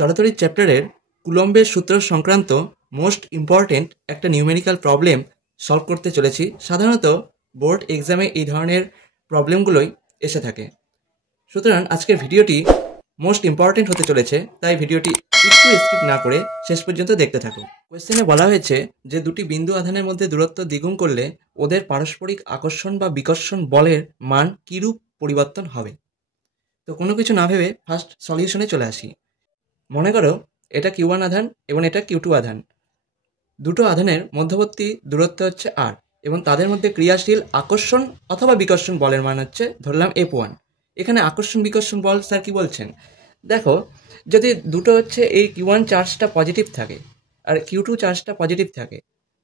চলতরিৎ চ্যাপ্টারের কুলম্বের সূত্র সংক্রান্ত মোস্ট ইম্পর্টেন্ট একটা নিউমেরিক্যাল প্রবলেম সলভ করতে চলেছি। সাধারণত বোর্ড এক্সামে এই ধরনের প্রবলেমগুলোই এসে থাকে। সুতরাং আজকের ভিডিওটি মোস্ট ইম্পর্টেন্ট হতে চলেছে, তাই ভিডিওটি একটু স্কিপ না করে শেষ পর্যন্ত দেখতে থাকুন। কোয়েশ্চেনে বলা হয়েছে যে দুটি বিন্দু আধানের মধ্যে দূরত্ব দ্বিগুণ করলে ওদের পারস্পরিক আকর্ষণ বা বিকর্ষণ বলের মান কীরূপ পরিবর্তন হবে। তো কোনো কিছু না ভেবে ফার্স্ট সলিউশনে চলে আসি। মনে করো এটা Q1 আধান এবং এটা Q2 আধান। দুটো আধানের মধ্যবর্তী দূরত্ব হচ্ছে R এবং তাদের মধ্যে ক্রিয়াশীল আকর্ষণ অথবা বিকর্ষণ বলের মান হচ্ছে ধরলাম F1। এখানে আকর্ষণ বিকর্ষণ বল স্যার কি বলছেন? দেখো, যদি দুটো হচ্ছে এই Q1 চার্জটা পজিটিভ থাকে আর Q2 চার্জটা পজিটিভ থাকে,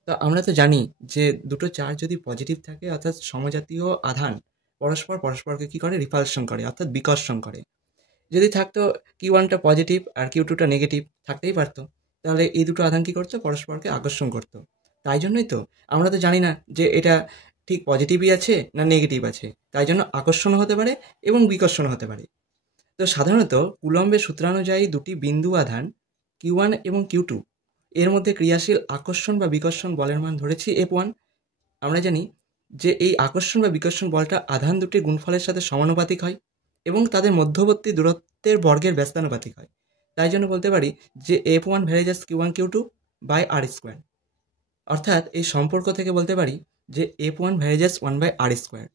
তো আমরা তো জানি যে দুটো চার্জ যদি পজিটিভ থাকে অর্থাৎ সমজাতীয় আধান পরস্পরকে কী করে, রিপালশন করে অর্থাৎ বিকর্ষণ করে। যদি থাকতো Q1টা পজিটিভ আর Q2টা নেগেটিভ, থাকতেই পারতো, তাহলে এই দুটো আধান কী করতো, পরস্পরকে আকর্ষণ করতো। তাই জন্যই তো আমরা তো জানি না যে এটা ঠিক পজিটিভই আছে না নেগেটিভ আছে, তাই জন্য আকর্ষণও হতে পারে এবং বিকর্ষণও হতে পারে। তো সাধারণত কুলম্বের সূত্রানুযায়ী দুটি বিন্দু আধান Q1 এবং Q2 এর মধ্যে ক্রিয়াশীল আকর্ষণ বা বিকর্ষণ বলের মান ধরেছি F1। আমরা জানি যে এই আকর্ষণ বা বিকর্ষণ বলটা আধান দুটির গুণফলের সাথে সমানুপাতিক হয় এবং তাদের মধ্যবর্তী দূরত্বের বর্গের ব্যস্তানুপাতিক হয়। তাই জন্য বলতে পারি যে F1 varies as Q1 Q2 by R square. অর্থাৎ এই সম্পর্ক থেকে বলতে পারি যে F1 varies as 1 by R square.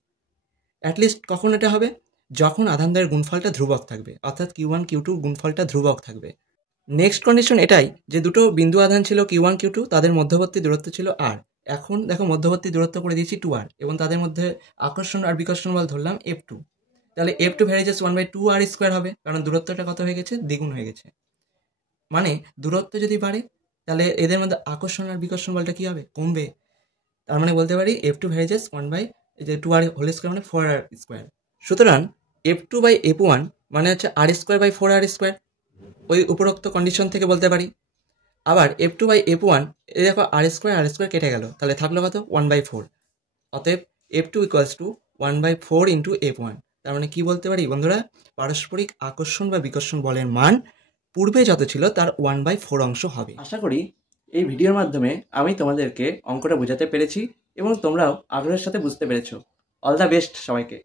At least কখন এটা হবে? যখন আধানদের গুণফলটা ধ্রুবক থাকবে, অর্থাৎ Q1 Q2 গুণফলটা ধ্রুবক থাকবে। নেক্সট কন্ডিশন এটাই যে দুটো বিন্দু আধান ছিল Q1 Q2, তাদের মধ্যবর্তী দূরত্ব ছিল R। এখন দেখো মধ্যবর্তী দূরত্ব করে দিয়েছি 2R এবং তাদের মধ্যে আকর্ষণ আর বিকর্ষণ বল ধরলাম F2। তাহলে F2 varies as 1 by 2R square হবে, কারণ দূরত্বটা কত হয়ে গেছে, দ্বিগুণ হয়ে গেছে। মানে দূরত্ব যদি বাড়ে তাহলে এদের মধ্যে আকর্ষণ আর বিকর্ষণ বলটা কী হবে, কমবে। তার মানে বলতে পারি F2 varies as 1 by 2R whole square মানে 4R স্কোয়ার। সুতরাং F2 বাই F1 মানে হচ্ছে R square by 4R square, ওই উপরোক্ত কন্ডিশন থেকে বলতে পারি। আবার F2 বাই F1 এই দেখো আর স্কোয়ার কেটে গেল, তাহলে থাকলো কত, 1/4। অতএব F2 equals to 1/4 into F1। তার মানে কি বলতে পারি বন্ধুরা, পারস্পরিক আকর্ষণ বা বিকর্ষণ বলের মান পূর্বে যত ছিল তার 1/4 অংশ হবে। আশা করি এই ভিডিওর মাধ্যমে আমি তোমাদেরকে অঙ্কটা বোঝাতে পেরেছি এবং তোমরাও আগ্রহের সাথে বুঝতে পেরেছো। অল দ্য বেস্ট সবাইকে।